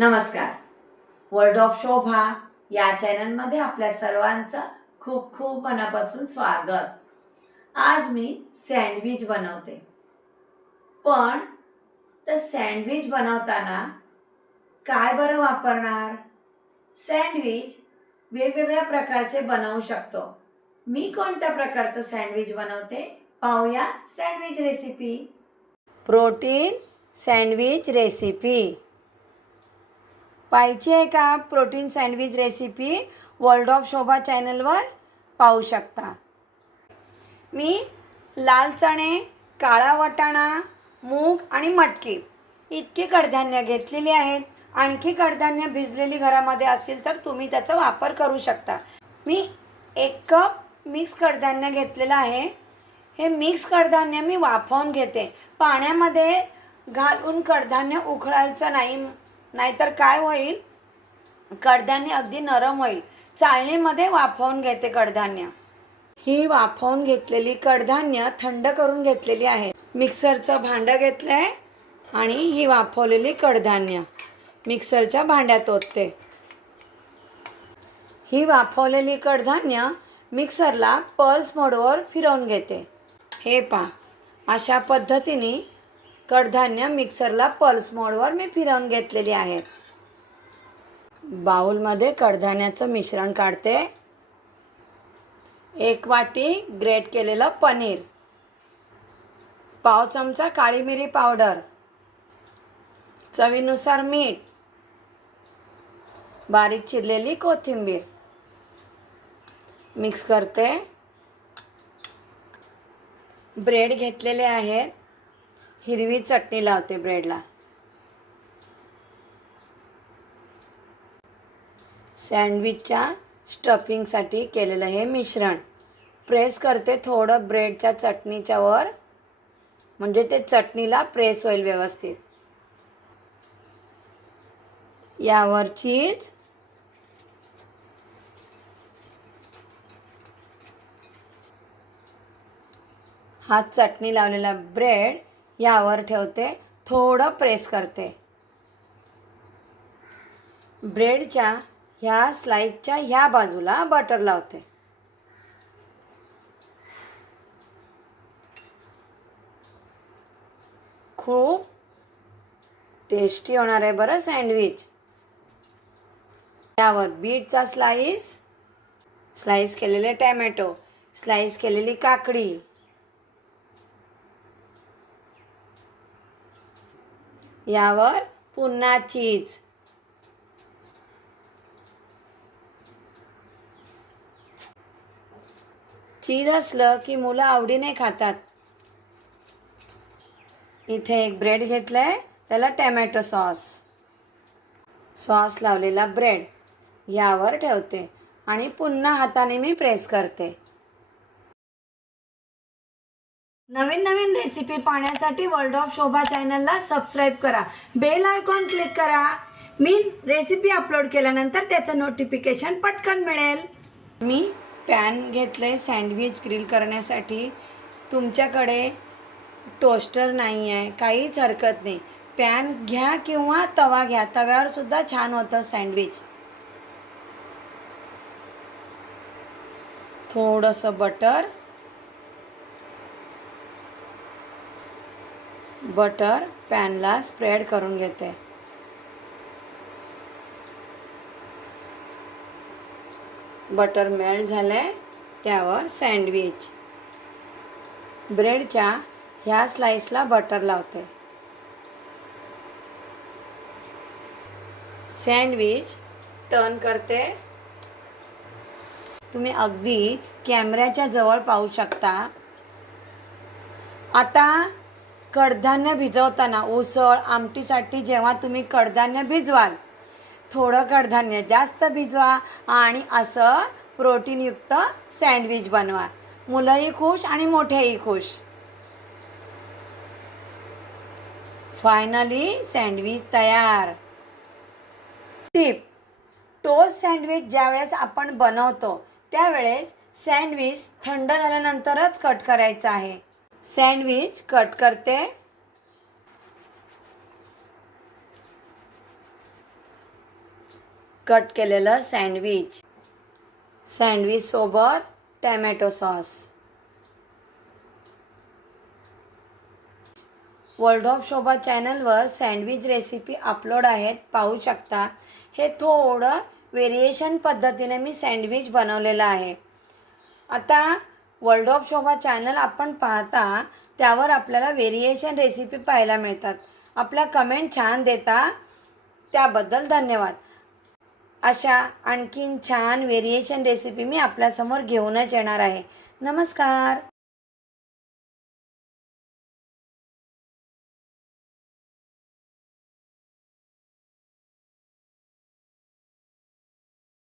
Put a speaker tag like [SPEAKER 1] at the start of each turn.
[SPEAKER 1] नमस्कार. World of शोभा या चॅनलमध्ये आपल्या सर्वांचं खूप खूप मनापासून स्वागत. आज मी सँडविच बनवते. पण तर सँडविच बनवताना काय बरं वापरणार? सँडविच वेगवेगळ्या प्रकारचे बनवू शकतो. मी कोणत्या प्रकारचं सँडविच बनवते? पाहूया sandwich recipe protein sandwich recipe पाहिजे आहे का protein sandwich recipe world of Shobha चॅनलवर पाहू शकता. मी लाल चणे काळा वाटाणा मूग आणि मटकी इतकी कडधान्य घेतलेली आहेत. आणखी कडधान्य भिजलेली घरामध्ये असतील तर तुम्ही त्याचा वापर करू शकता. मी एक कप मिक्स कडधान्य घेतलेलं आहे. हे मिक्स कडधान्य मी वाफवून घेते. पाण्यामध्ये घालून कडधान्य उखळायचं नाही. नाहीतर काय होईल? कडधान्य अगदी नरम होईल. चाळणीमध्ये वाफवून घेते कडधान्य. ही वाफवून घेतलेली कडधान्य थंड करून घेतलेली आहे. मिक्सरचं भांडं घेतलं आहे आणि ही वाफवलेली कडधान्य. मिक्सरच्या भांड्यात ओतते. ही वाफवलेली कडधान्य मिक्सरला पल्स मोडवर फिरवून घेते. हे पा अशा पद्धतीने कडधान्य मिक्सरला पल्स मोडवर मी फिरवून घेतलेली आहेत बाउलमध्ये कडधान्याचं मिश्रण काढते. एक वाटी ग्रेट केलेलं पनीर. पाव चमचा काळी मिरी पावडर. चवीनुसार मीठ. बारीक चिरलेली कोथिंबीर. मिक्स करते. ब्रेड घेतलेले आहेत. हिरवी चटणी लावते ब्रेडला सँडविचच्या स्टफिंगसाठी केलेलं हे मिश्रण. प्रेस करते थोडं ब्रेडच्या चटणीच्या वर. म्हणजे ते चटणीला प्रेस होईल व्यवस्थित. यावर चीज हा चटणी लावलेला ब्रेड यावर ठेवते. थोडं प्रेस करते. ब्रेडच्या ह्या स्लाईसच्या ह्या बाजूला बटर लावते. खूप टेस्टी होणार आहे बरं सँडविच यावर बीटचा स्लाईस स्लाईस केलेले टॅमॅटो स्लाईस केलेली काकडी यावर पुन्हा चीज. चीज असलं की मुलं आवडीने खातात. इथे एक ब्रेड घेतलं आहे त्याला टॅमॅटो सॉस. सॉस लावलेला ब्रेड. यावर ठेवते आणि पुन्हा हाताने मी प्रेस करते. नवीन नवीन रेसिपी पाहण्यासाठी वर्ल्ड ऑफ शोभा चॅनलला सबस्क्राईब करा. बेल आयकॉन क्लिक करा. मी रेसिपी अपलोड केल्यानंतर त्याचं नोटिफिकेशन पटकन मिळेल. मी पॅन घेतलं आहे सँडविच ग्रिल करण्यासाठी. तुमच्याकडे टोस्टर नाही आहे काहीच हरकत नाही. पॅन घ्या किंवा तवा घ्या तव्यावर सुद्धा छान होतं सँडविच थोडंसं बटर बटर पॅनला स्प्रेड करून घेते. बटर मेल्ट झाले त्यावर सँडविच ब्रेडच्या ह्या स्लाईसला बटर लावते. सँडविच टर्न करते. तुम्ही अगदी कॅमेऱ्याच्या जवळ पाहू शकता. आता कडधान्य भिजवताना उसळ आमटीसाठी जेव्हा तुम्ही कडधान्य भिजवाल थोडं कडधान्य जास्त भिजवा आणि असं प्रोटीनयुक्त सँडविच बनवा. मुलंही खुश आणि मोठेही खुश. फायनली सँडविच तयार. टिप टोस्ट सँडविच ज्यावेळेस आपण बनवतो त्यावेळेस सँडविच थंड झाल्यानंतरच कट करायचं आहे. सँडविच कट करते. कट केलेलं sandwich सँडविचसोबत tomato sauce world of Shobha चॅनलवर सँडविच रेसिपी अपलोड आहेत. पाहू शकता. हे थोडं व्हेरिएशन पद्धतीने मी सँडविच बनवलेलं आहे. आता वर्ल्ड ऑफ शोभा चॅनल आपण पाहता त्यावर आपल्याला व्हेरिएशन रेसिपी पाहायला मिळतात. आपल्या कमेंट छान देता. त्याबद्दल धन्यवाद. अशा आणखीन छान व्हेरिएशन रेसिपी मी आपल्यासमोर घेऊनच येणार आहे. नमस्कार!